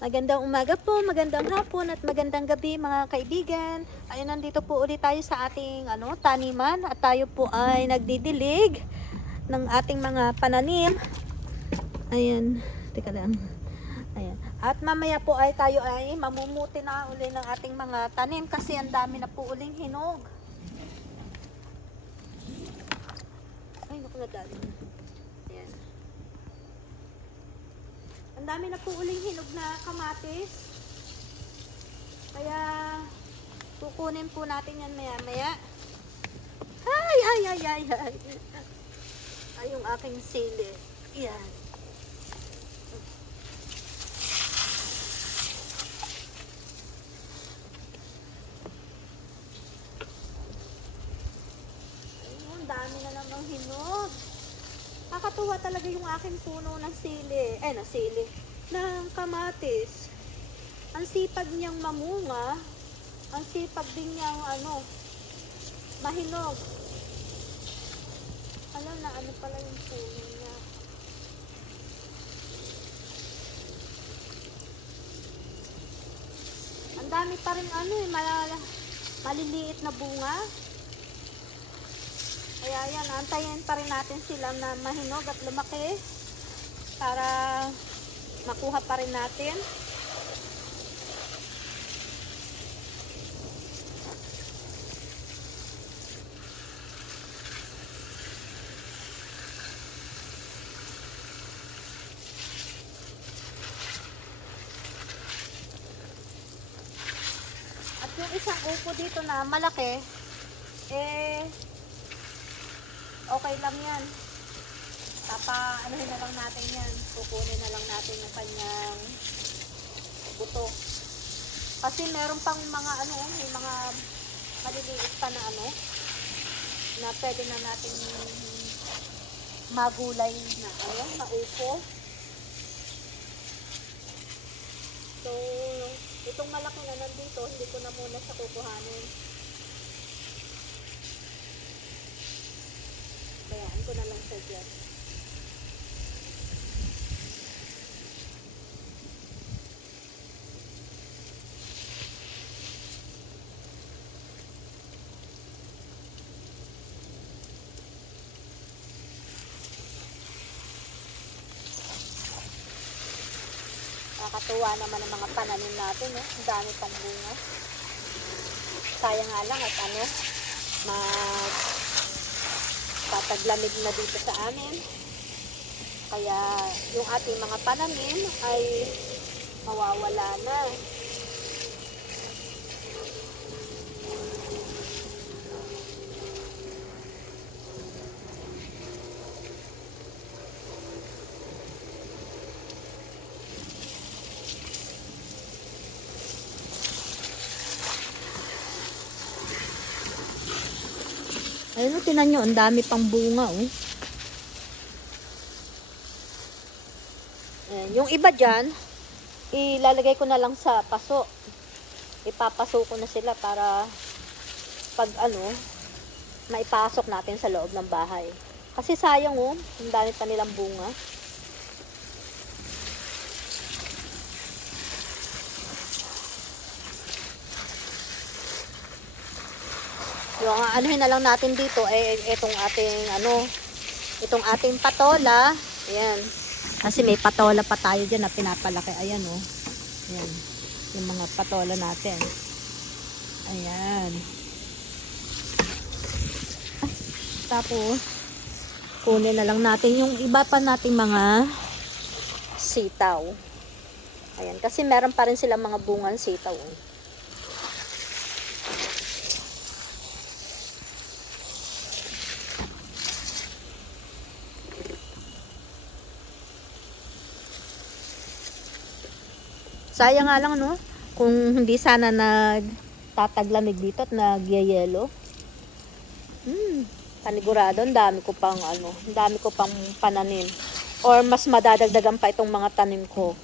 Magandang umaga po, magandang hapon at magandang gabi mga kaibigan. Ayun, nandito po ulit tayo sa ating taniman at tayo po ay nagdidilig ng ating mga pananim. Ayan, teka lang. Ayan. At mamaya po ay tayo ay mamumuti na uli ng ating mga tanim kasi ang dami na po uling hinog. Ay, naku, nadali. Ayan. Ang dami na po uling hinog na kamatis. Kaya kukunin po natin yan maya-maya. Ay, ay, ay, ay, ay. Ay, yung aking sili. Yan. Ayun, dami na namang hinog. Nakakatuwa talaga yung aking puno ng sili. Ng kamatis. Ang sipag niyang mamunga. Ang sipag din niyang mahinog. Alam na ano pala yung puno niya. Ang dami pa rin maliliit na bunga. Kaya yan, antayin pa rin natin sila na mahinog at lumaki para makuha pa rin natin. At yung isang upo dito na malaki, okay lang yan. Anuhin na lang natin yan. Kukunin na lang natin yung kanyang buto. Kasi meron pang mga may mga maliliit pa na na pwede na natin magulay na maupo. So, itong malaki na nandito, hindi ko na muna siya kukuhanin. Bayaan ko na lang siya dyan. Nakakatuwa naman ang mga pananim natin, Ang dami pang bunga. Sayang nga lang at tataglamig na dito sa amin. Kaya yung ating mga pananim ay mawawala na. Ayun, tinan nyo, ang dami pang bunga, Ayan, yung iba dyan, ilalagay ko na lang sa paso. Ipapaso ko na sila para pag maipasok natin sa loob ng bahay. Kasi sayang, ang dami pa nilang bunga. Yung anuhin na lang natin dito itong ating patola. Ayan. Kasi may patola pa tayo dyan na pinapalaki. Ayan, Ayan. Yung mga patola natin. Ayan. Tapos, kunin na lang natin yung iba pa nating mga sitaw. Ayan. Kasi meron pa rin silang mga bungang sitaw, Sayang nga lang, kung hindi sana nagtataglamig dito at nagyayelo. Panigurado, ang dami ko pang pananim. Or mas madadagdagan pa itong mga tanim ko.